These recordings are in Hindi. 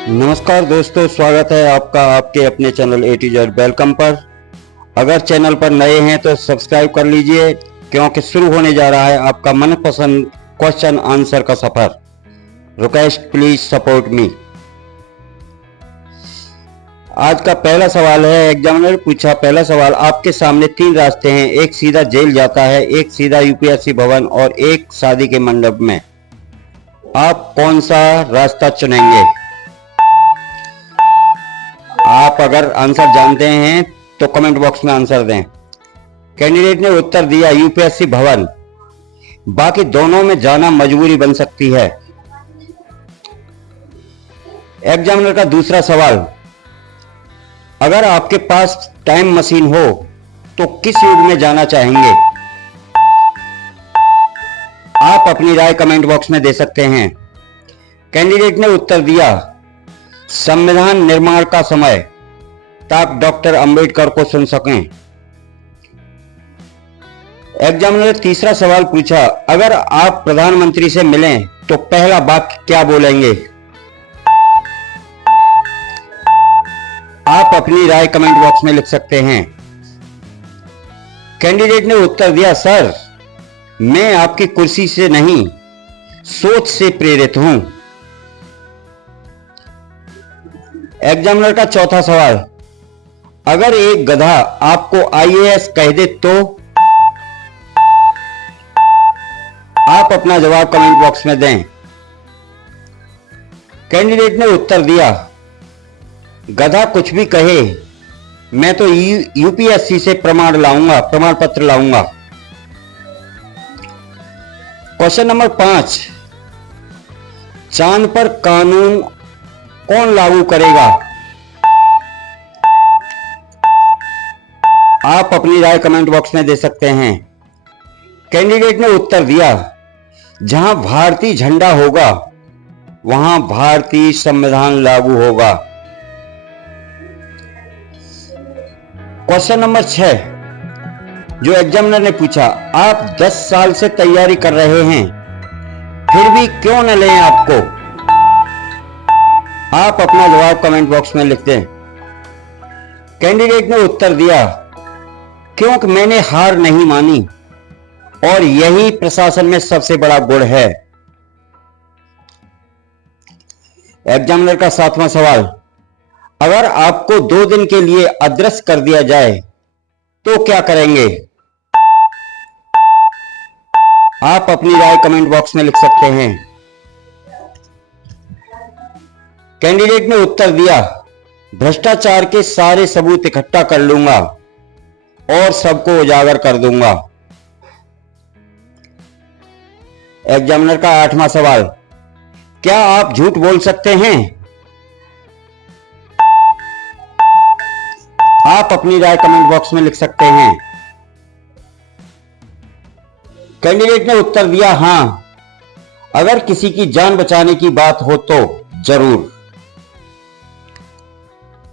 नमस्कार दोस्तों, स्वागत है आपका आपके अपने channel A to Z welcome पर। अगर चैनल पर नए हैं तो सब्सक्राइब कर लीजिए, क्योंकि शुरू होने जा रहा है आपका मनपसंद क्वेश्चन आंसर का सफर। Request please support me. आज का पहला सवाल है, एग्जामिनर पूछा पहला सवाल, आपके सामने 3 रास्ते हैं, एक सीधा जेल जाता है, एक सीधा यूपीएससी भवन और एक शादी के मंडप में। आप कौन सा रास्ता चुनेंगे? आप अगर आंसर जानते हैं तो कमेंट बॉक्स में आंसर दें। कैंडिडेट ने उत्तर दिया यूपीएससी भवन, बाकी दोनों में जाना मजबूरी बन सकती है। एग्जामिनर का दूसरा सवाल, अगर आपके पास टाइम मशीन हो तो किस युग में जाना चाहेंगे? आप अपनी राय कमेंट बॉक्स में दे सकते हैं। कैंडिडेट ने उत्तर दिया संविधान निर्माण का समय, ताकि डॉक्टर अंबेडकर को सुन सकें। एग्जामिनर ने तीसरा सवाल पूछा, अगर आप प्रधानमंत्री से मिलें तो पहला वाक्य क्या बोलेंगे? आप अपनी राय कमेंट बॉक्स में लिख सकते हैं। कैंडिडेट ने उत्तर दिया सर, मैं आपकी कुर्सी से नहीं, सोच से प्रेरित हूं। एग्जामिनर का चौथा सवाल, अगर एक गधा आपको आईएएस कह दे तो? आप अपना जवाब कमेंट बॉक्स में दें। कैंडिडेट ने उत्तर दिया गधा कुछ भी कहे, मैं तो यूपीएससी से प्रमाण पत्र लाऊंगा। क्वेश्चन नंबर 5, चांद पर कानून कौन लागू करेगा? आप अपनी राय कमेंट बॉक्स में दे सकते हैं। कैंडिडेट ने उत्तर दिया जहां भारतीय झंडा होगा वहां भारतीय संविधान लागू होगा। क्वेश्चन नंबर 6, जो एग्जामिनर ने पूछा, आप 10 साल से तैयारी कर रहे हैं, फिर भी क्यों न लें आपको? आप अपना जवाब कमेंट बॉक्स में लिख दें। कैंडिडेट ने उत्तर दिया क्योंकि मैंने हार नहीं मानी और यही प्रशासन में सबसे बड़ा गुण है। एग्जामिनर का 7वां सवाल, अगर आपको 2 दिन के लिए अदृश्य कर दिया जाए तो क्या करेंगे? आप अपनी राय कमेंट बॉक्स में लिख सकते हैं। कैंडिडेट ने उत्तर दिया भ्रष्टाचार के सारे सबूत इकट्ठा कर लूंगा और सबको उजागर कर दूंगा। एग्जामिनर का 8वां सवाल, क्या आप झूठ बोल सकते हैं? आप अपनी राय कमेंट बॉक्स में लिख सकते हैं। कैंडिडेट ने उत्तर दिया हां, अगर किसी की जान बचाने की बात हो तो जरूर।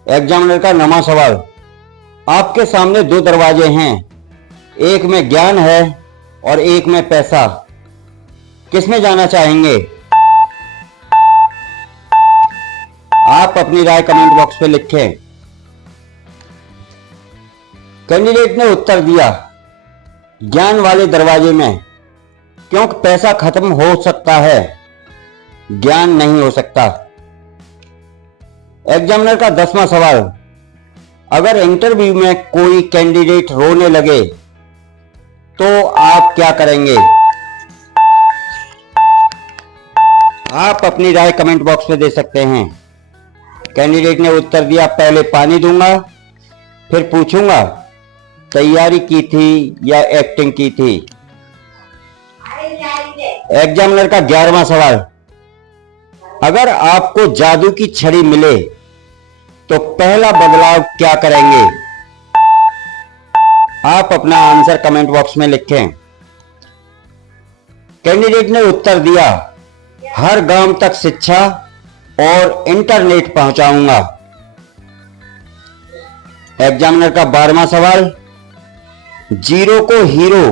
एग्जामिनर का 9वां सवाल, आपके सामने 2 दरवाजे हैं, एक में ज्ञान है और एक में पैसा, किसमें जाना चाहेंगे? आप अपनी राय कमेंट बॉक्स में लिखें। कैंडिडेट ने उत्तर दिया ज्ञान वाले दरवाजे में, क्योंकि पैसा खत्म हो सकता है, ज्ञान नहीं हो सकता। एग्जामिनर का 10वां सवाल, अगर इंटरव्यू में कोई कैंडिडेट रोने लगे तो आप क्या करेंगे? आप अपनी राय कमेंट बॉक्स में दे सकते हैं। कैंडिडेट ने उत्तर दिया पहले पानी दूंगा, फिर पूछूंगा तैयारी की थी या एक्टिंग की थी। एग्जामिनर का 11वां सवाल, अगर आपको जादू की छड़ी मिले तो पहला बदलाव क्या करेंगे? आप अपना आंसर कमेंट बॉक्स में लिखें। कैंडिडेट ने उत्तर दिया हर गांव तक शिक्षा और इंटरनेट पहुंचाऊंगा। एग्जामिनर का 12वां सवाल, जीरो को हीरो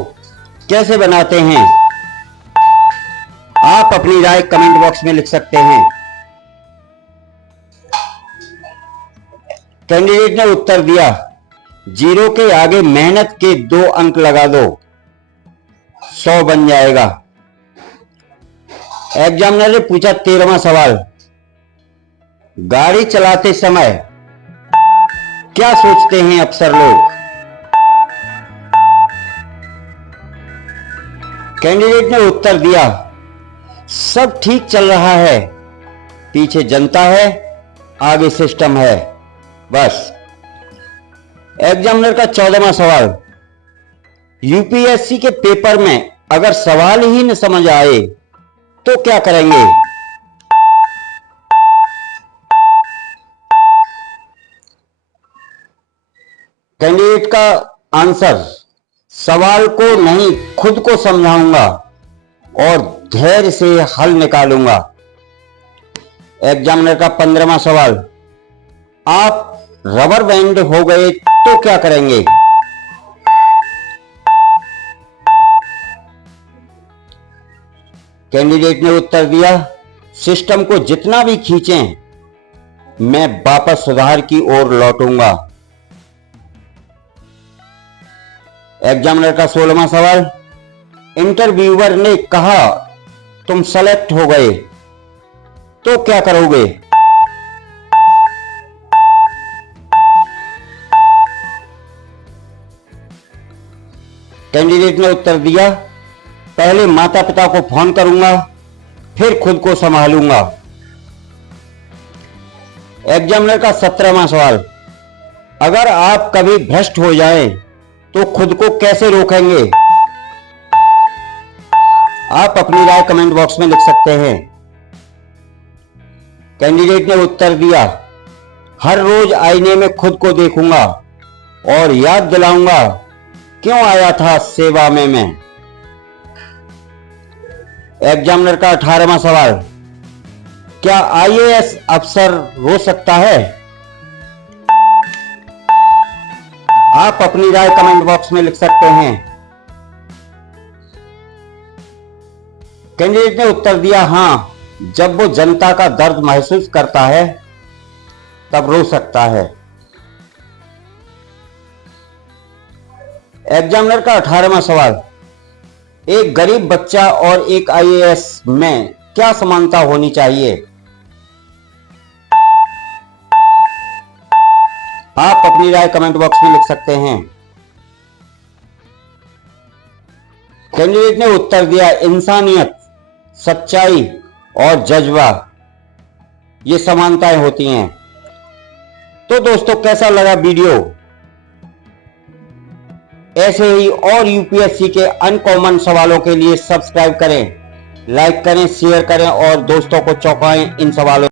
कैसे बनाते हैं? आप अपनी राय कमेंट बॉक्स में लिख सकते हैं। कैंडिडेट ने उत्तर दिया, 0 के आगे मेहनत के 2 अंक लगा दो, 100 बन जाएगा। एग्जामिनर ने पूछा 13वां सवाल, गाड़ी चलाते समय क्या सोचते हैं अक्सर लोग? कैंडिडेट ने उत्तर दिया, सब ठीक चल रहा है, पीछे जनता है, आगे सिस्टम है, बस। एग्जामिनर का 14वां सवाल, यूपीएससी के पेपर में अगर सवाल ही न समझ आए तो क्या करेंगे? कैंडिडेट का आंसर, सवाल को नहीं खुद को समझाऊंगा और धैर्य से हल निकालूंगा। एग्जामिनर का 15वां सवाल, आप रबर बैंड हो गए तो क्या करेंगे? कैंडिडेट ने उत्तर दिया, सिस्टम को जितना भी खींचें मैं वापस सुधार की ओर लौटूंगा। एग्जामिनर का 16वां सवाल, इंटरव्यूअर ने कहा तुम सेलेक्ट हो गए तो क्या करोगे? कैंडिडेट ने उत्तर दिया, पहले माता पिता को फोन करूंगा, फिर खुद को संभालूंगा। एग्जामिनर का 17वां सवाल, अगर आप कभी भ्रष्ट हो जाएं तो खुद को कैसे रोकेंगे? आप अपनी राय कमेंट बॉक्स में लिख सकते हैं। कैंडिडेट ने उत्तर दिया, हर रोज आईने में खुद को देखूंगा और याद दिलाऊंगा क्यों आया था सेवा में मैं। एग्जामिनर का 18वां सवाल, क्या आईएएस अफसर रो सकता है? आप अपनी राय कमेंट बॉक्स में लिख सकते हैं। कैंडिडेट ने उत्तर दिया, हां, जब वो जनता का दर्द महसूस करता है तब रो सकता है। एग्जामिनर का 18वां सवाल, एक गरीब बच्चा और एक आईएएस में क्या समानता होनी चाहिए? आप अपनी राय कमेंट बॉक्स में लिख सकते हैं। कैंडिडेट ने उत्तर दिया, इंसानियत, सच्चाई और जज्बा, ये समानताएं होती हैं। तो दोस्तों, कैसा लगा वीडियो? ऐसे ही और यूपीएससी के अनकॉमन सवालों के लिए सब्सक्राइब करें, लाइक करें, शेयर करें और दोस्तों को चौंकाएं इन सवालों